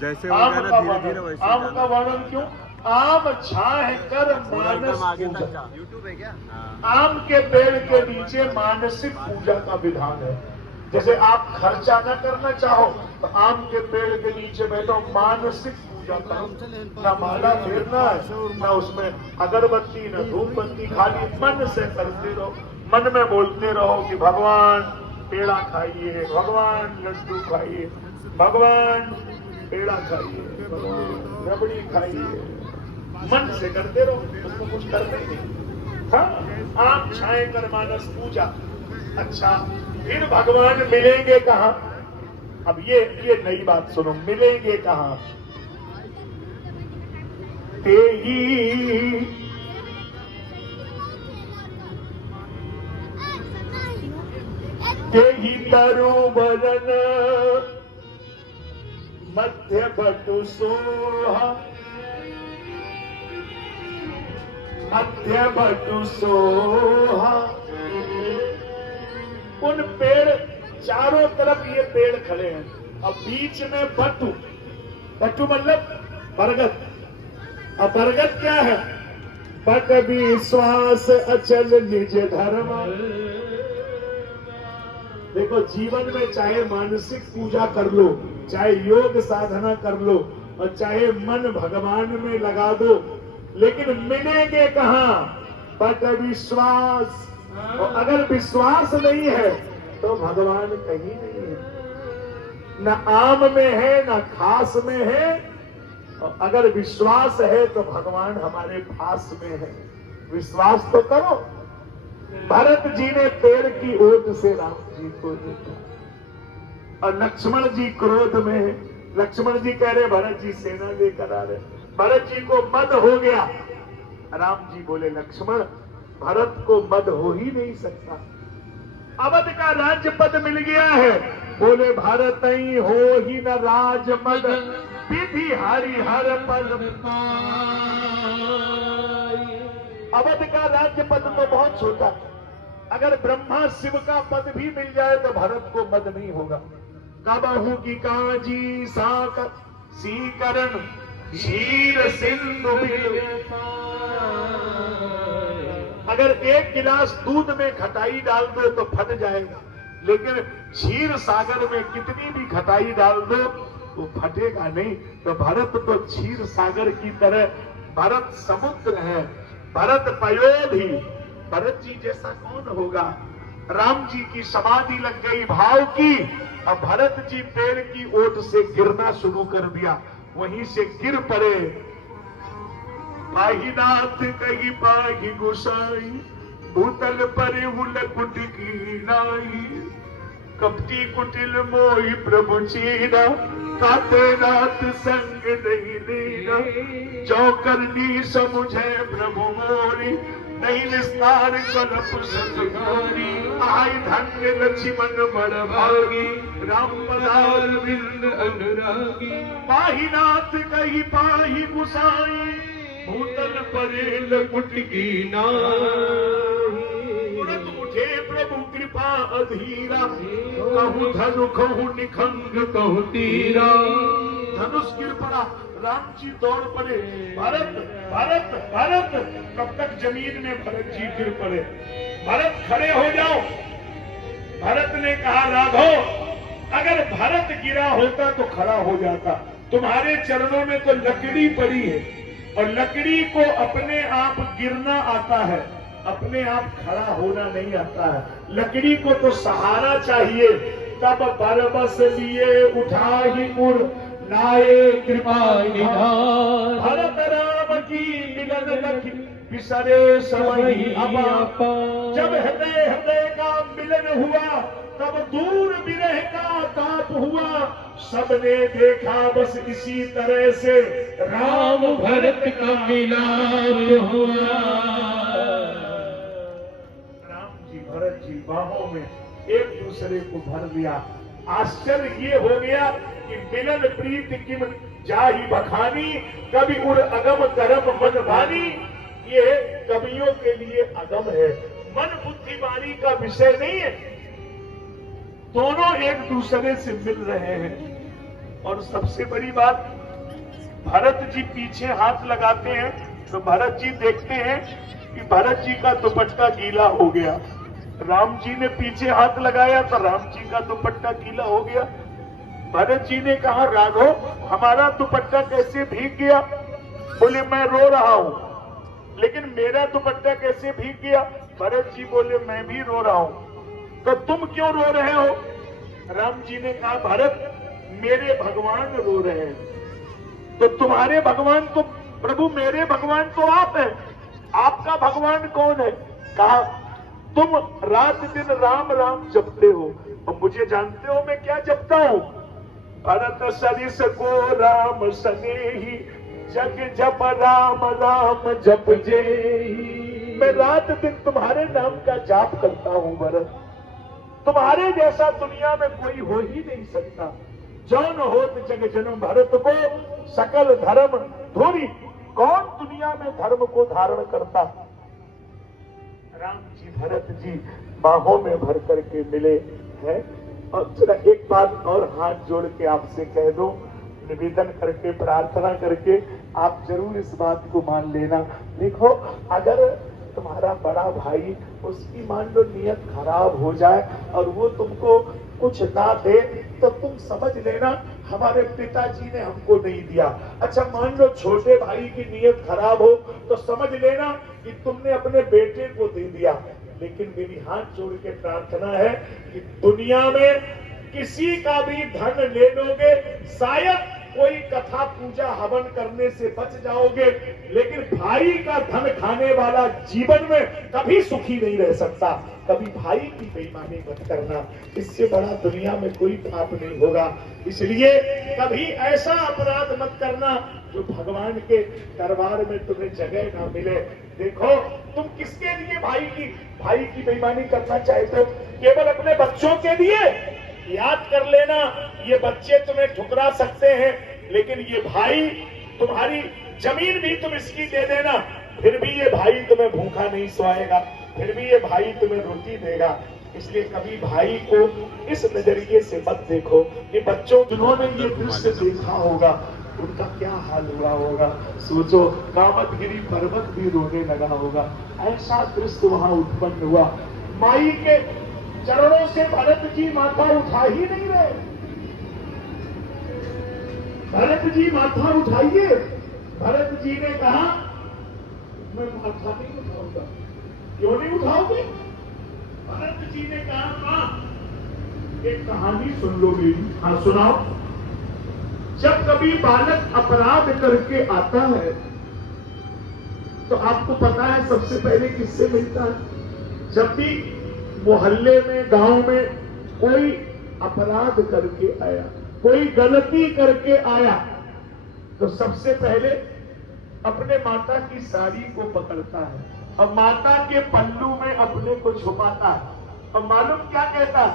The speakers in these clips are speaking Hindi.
जैसे आम होगा ना का धीरे धीरे वर्णन, वैसे आम का वर्णन क्यों? आम छाए कर मानस आगे तक पूजा। का यूट्यूब है क्या? आम के पेड़ के नीचे मानसिक पूजा का विधान है। जैसे आप खर्चा न करना चाहो तो आम के पेड़ के नीचे बैठो, मानसिक पूजा करो। न माला फेरना है, न उसमें अगरबत्ती, न धूप बत्ती, खाली मन से करते रहो। मन में बोलते रहो कि भगवान पेड़ा खाइए, भगवान लड्डू खाइए, भगवान पेड़ा खाइए, भगवान रबड़ी खाइए। मन से करते रहो, उसको कुछ करना ही नहीं। हाँ, आम छाए कर मानस पूजा। अच्छा, फिर भगवान मिलेंगे कहाँ? अब ये नई बात सुनो, मिलेंगे कहाँ? तेही तरुवरन मध्य बटु सोहा, मध्य बटु सोहा। उन पेड़ चारों तरफ ये पेड़ खड़े हैं, अब बीच में बटु, बटु मतलब बरगद। अब बरगद क्या है? बट विश्वास अचल निज धर्म। देखो, जीवन में चाहे मानसिक पूजा कर लो, चाहे योग साधना कर लो, और चाहे मन भगवान में लगा दो, लेकिन मिलेंगे कहाँ? बट विश्वास। और अगर विश्वास नहीं है तो भगवान कहीं नहीं है, न आम में है न खास में है। और अगर विश्वास है तो भगवान हमारे पास में है। विश्वास तो करो। भरत जी ने पेड़ की ओट से राम जी को देखा, और लक्ष्मण जी क्रोध में है। लक्ष्मण जी कह रहे भरत जी सेना लेकर आ रहे। भरत जी को मद हो गया। राम जी बोले लक्ष्मण, भरत को मद हो ही नहीं सकता। अवध का राज्य पद मिल गया है। बोले भारत ही हो ही न राज मद, विधि हरि हर पद। अवध का राज्य पद तो बहुत छोटा, अगर ब्रह्मा शिव का पद भी मिल जाए तो भरत को मद नहीं होगा। कबहू की काजी साकर सीकरण क्षीर सिंधु मिल। अगर एक गिलास दूध में खटाई डाल दो तो फट जाएगा, लेकिन क्षीर सागर में कितनी भी खटाई डाल दो वो फटेगा नहीं। तो भरत तो क्षीर सागर की तरह, भरत समुद्र है, भरत पयोधि। भरत जी जैसा कौन होगा? राम जी की समाधि लग गई भाव की, अब भरत जी पेड़ की ओट से गिरना शुरू कर दिया, वहीं से गिर पड़े। पाही नाथ कही पाही गुसाई, भूतल पर हुल कुटकी नाई। कपटी कुटिल मोहि प्रभु चीरा, काते नाथ संग नहीं लेना। चौकरनी समुझे प्रभु मोरी, नहीं विस्तार कलप संगारी। आई धन्य लक्ष्मण बड़ भागी, राम पधार बिंद अनुरागी। पाही नाथ कही पाही गुसाई, भूतल परेल कुटकी नाई। तुरंत उठे प्रभु कृपा अधीरा, कहूँ धनु कहूँ निखंग कहूँ तीरा। धनुष गिर पड़ा, राम जी दौड़ पड़े, भरत भरत भरत। कब तक जमीन में भरत जी गिर पड़े। भरत खड़े हो जाओ। भरत ने कहा राघव, अगर भरत गिरा होता तो खड़ा हो जाता। तुम्हारे चरणों में तो लकड़ी पड़ी है, और लकड़ी को अपने आप गिरना आता है, अपने आप खड़ा होना नहीं आता है। लकड़ी को तो सहारा चाहिए। तब बरबस लिए उठा ही उड़, नाये कृपा निधान। भरत राम की मिलन लखी, बिसरे समय अपा। जब हृदय हृदय का मिलन हुआ, तब दूर विरह का ताप हुआ। सबने देखा बस इसी तरह से, राम भरत का मिलाप हुआ। राम जी भरत जी बाहों में एक दूसरे को भर लिया। आश्चर्य ये हो गया कि मिलन प्रीत किम जाहि बखानी, कभी उड़ अगम करम मन वानी। ये कवियों के लिए अगम है, मन बुद्धि वाणी का विषय नहीं है। दोनों एक दूसरे से मिल रहे हैं। और सबसे बड़ी बात, भरत जी पीछे हाथ लगाते हैं तो भरत जी देखते हैं कि भरत जी का दुपट्टा गीला हो गया। राम जी ने पीछे हाथ लगाया तो राम जी का दुपट्टा गीला हो गया। भरत जी ने कहा, राघव हमारा दुपट्टा कैसे भीग गया? बोले, मैं रो रहा हूं, लेकिन मेरा दुपट्टा कैसे भीग गया? भरत जी बोले, मैं भी रो रहा हूं। तो तुम क्यों रो रहे हो? राम जी ने कहा, भरत मेरे भगवान रो रहे हैं। तो तुम्हारे भगवान तो प्रभु, मेरे भगवान तो आप हैं, आपका भगवान कौन है? कहा, तुम रात दिन राम राम जपते हो और मुझे जानते हो मैं क्या जपता हूं? भरत सरिस को राम सनेही, जग जप राम राम जप जेही। मैं रात दिन तुम्हारे नाम का जाप करता हूं भरत। तुम्हारे जैसा दुनिया में कोई हो ही नहीं सकता। जौन होत जग जन्म भरत को, सकल धर्म धोरी। कौन दुनिया में धर्म को धारण करता? राम जी भरत जी बाहों में भर करके मिले हैं। और जरा एक बात और हाथ जोड़ के आपसे कह दो, निवेदन करके, प्रार्थना करके, आप जरूर इस बात को मान लेना। देखो, अगर तुम्हारा बड़ा भाई, उसकी मान लो नियत खराब हो जाए और वो तुमको कुछ ना दे, तो तुम समझ लेना हमारे पिताजी ने हमको नहीं दिया। अच्छा, मान लो छोटे भाई की नियत खराब हो तो समझ लेना कि तुमने अपने बेटे को दे दिया। लेकिन मेरी हाथ जोड़ के प्रार्थना है कि दुनिया में किसी का भी धन ले लोगे, शायद कोई कथा पूजा हवन करने से बच जाओगे, लेकिन भाई का धन खाने वाला जीवन में कभी सुखी नहीं रह सकता। कभी भाई की बेईमानी मत करना, इससे बड़ा दुनिया में कोई पाप नहीं होगा। इसलिए कभी ऐसा अपराध मत करना जो भगवान के दरबार में तुम्हें जगह ना मिले। देखो, तुम किसके लिए भाई की बेईमानी करना चाहते हो? केवल अपने बच्चों के लिए? याद कर लेना, ये बच्चे तुम्हें ठुकरा सकते हैं, लेकिन ये भाई, तुम्हारी जमीन भी तुम इसकी दे देना, फिर भी ये भाई तुम्हें भूखा नहीं सोएगा, फिर भी ये भाई तुम्हें रोटी देगा। इसलिए कभी भाई को इस नजरिए से मत देखो कि बच्चों, जिन्होंने ये दृश्य देखा होगा उनका क्या हाल हुआ होगा। सोचो, कामतगिरी पर्वत भी रोने लगा होगा। ऐसा दृश्य वहां उत्पन्न हुआ। माई के चरणों से भरत जी माथा उठा ही नहीं रहे। भरत जी माथा उठाइए। भरत जी ने कहा, मैं माथा नहीं उठाऊंगा। क्यों नहीं उठाओगे? भरत जी ने कहा, मां एक कहानी सुन लो मेरी। हाँ, सुनाओ। जब कभी बालक अपराध करके आता है तो आपको पता है सबसे पहले किससे मिलता है? जब भी मोहल्ले में, गांव में कोई अपराध करके आया, कोई गलती करके आया, तो सबसे पहले अपने माता की साड़ी को पकड़ता है और माता के पल्लू में अपने को छुपाता है। और मालूम क्या कहता है?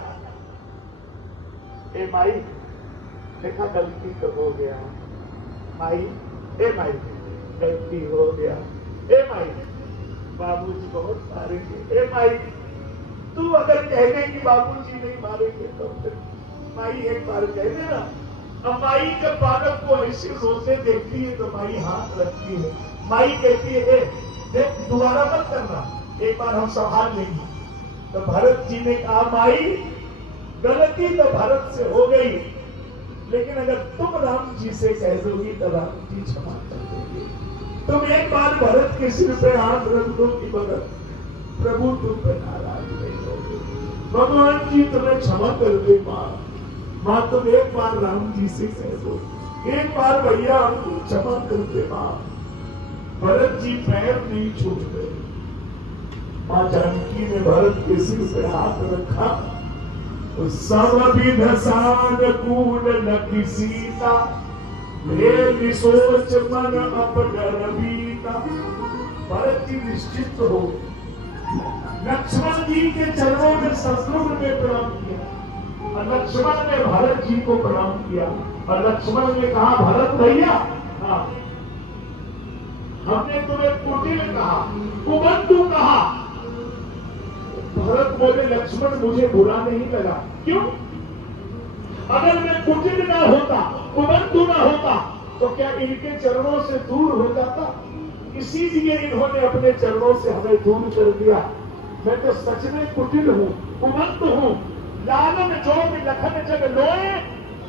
ए माई, देखा गलती तो हो गया। माई, ए माई, गलती हो गया। ए माई, बाबूजी बहुत मारेंगे। ए माई, तू अगर कह दे कि बाबूजी नहीं मारेंगे तो फिर माई एक बार कह देना। अब माई जब बालक को ऐसे रोते देखती है तो माई हाथ रखती है। माई कहती है, देख दोबारा मत करना, एक बार हम संभाल लेंगे। तो भरत जी ने कहा, माई गलती तो भरत से हो गई, लेकिन अगर तुम राम जी से कह दोगी तो राम जी क्षमा कर देंगे। तुम एक बार भरत के सिर पे हाथ रख दो कि भरत, प्रभु तुम पे नाराज नहीं होगे, भगवान जी तुम्हें क्षमा कर दे। माँ तुम एक बार राम जी से कह दो, एक बार भैया हमको क्षमा कर दे माँ। भरत जी पैर नहीं छूट गए। माँ जानकी ने भरत के सिर पे हाथ रखा। सब विधसान कूल न सीता, मेरी सोच मन अपडर बीता। भरत जी निश्चित हो। लक्ष्मण जी के चरणों में शत्रुघ्न ने प्रणाम किया और लक्ष्मण ने भरत जी को प्रणाम किया। और लक्ष्मण ने कहा, भरत भैया, हाँ, हमने तुम्हें कुटिल कहा, कुबंधु कहा। भरत बोले, लक्ष्मण मुझे बुरा नहीं लगा। क्यों? अगर मैं कुटिल ना होता, कुबंधु ना होता, तो क्या इनके चरणों से दूर हो जाता? इसीलिए इन्होंने अपने चरणों से हमें दूर कर दिया। मैं तो सच में कुटिल हूं, कुबंधु हूं। लालन जोग लखन जग लोए,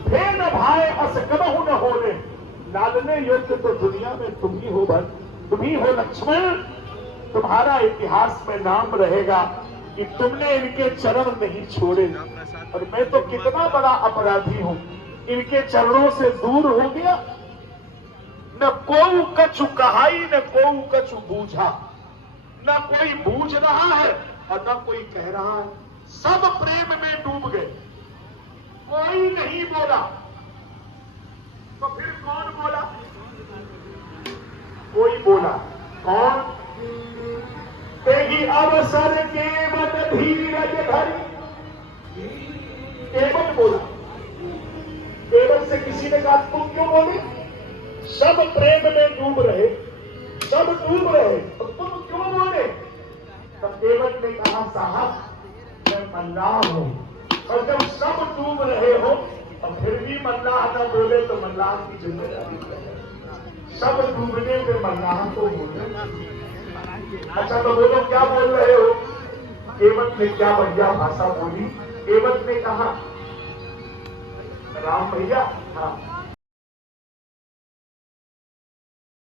भेद भाई अस कबहु न होले। लालने योग्य तो दुनिया में तुम ही हो भर, तुम ही हो लक्ष्मण। तुम्हारा इतिहास में नाम रहेगा कि तुमने इनके चरण नहीं छोड़े। और मैं तो कितना बड़ा अपराधी हूं, इनके चरणों से दूर हो गया। न कोई कछु कहाई, न कोई कछु बूझा। न कोई बूझ रहा है और न कोई कह रहा है। सब प्रेम में डूब गए, कोई नहीं बोला। तो फिर कौन बोला? कोई बोला। कौन? तेगी अवसर केवल धीरज धरी। केवल बोला। केवल से किसी ने कहा तुम क्यों बोले? सब प्रेम में डूब रहे, सब डूब रहे, तो तुम क्यों बोले? तब केवल ने कहा साहब मैं मल्लाह हूं। और जब सब डूब रहे हो और फिर भी मल्लाह न बोले तो मल्लाह की जिम्मेदारी है। सब डूबने पे मल्लाह को बोले। अच्छा तो बोलो क्या बोल रहे हो? केवट ने क्या बढ़िया भाषा बोली। केवट ने कहा राम भैया, हाँ